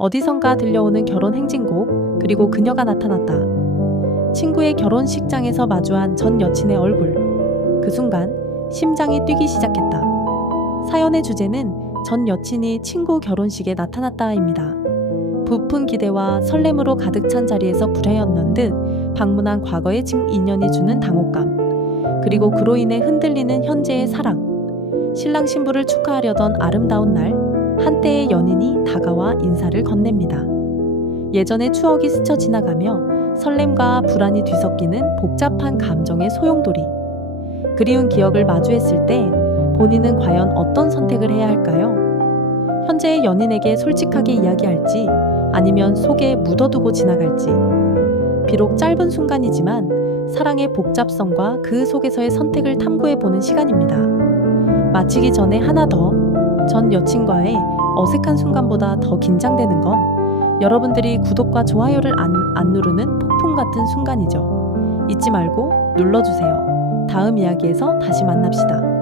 어디선가 들려오는 결혼 행진곡, 그리고 그녀가 나타났다. 친구의 결혼식장에서 마주한 전 여친의 얼굴. 그 순간 심장이 뛰기 시작했다. 사연의 주제는 전 여친이 친구 결혼식에 나타났다입니다. 부푼 기대와 설렘으로 가득 찬 자리에서 불해였는 듯 방문한 과거의 진 인연이 주는 당혹감. 그리고 그로 인해 흔들리는 현재의 사랑. 신랑 신부를 축하하려던 아름다운 날, 한때의 연인이 다가와 인사를 건넵니다. 예전의 추억이 스쳐 지나가며 설렘과 불안이 뒤섞이는 복잡한 감정의 소용돌이. 그리운 기억을 마주했을 때 본인은 과연 어떤 선택을 해야 할까요? 현재의 연인에게 솔직하게 이야기할지 아니면 속에 묻어두고 지나갈지. 비록 짧은 순간이지만 사랑의 복잡성과 그 속에서의 선택을 탐구해 보는 시간입니다. 마치기 전에 하나 더. 전 여친과의 어색한 순간보다 더 긴장되는 건 여러분들이 구독과 좋아요를 안, 안 누르는 폭풍 같은 순간이죠. 잊지 말고 눌러주세요. 다음 이야기에서 다시 만납시다.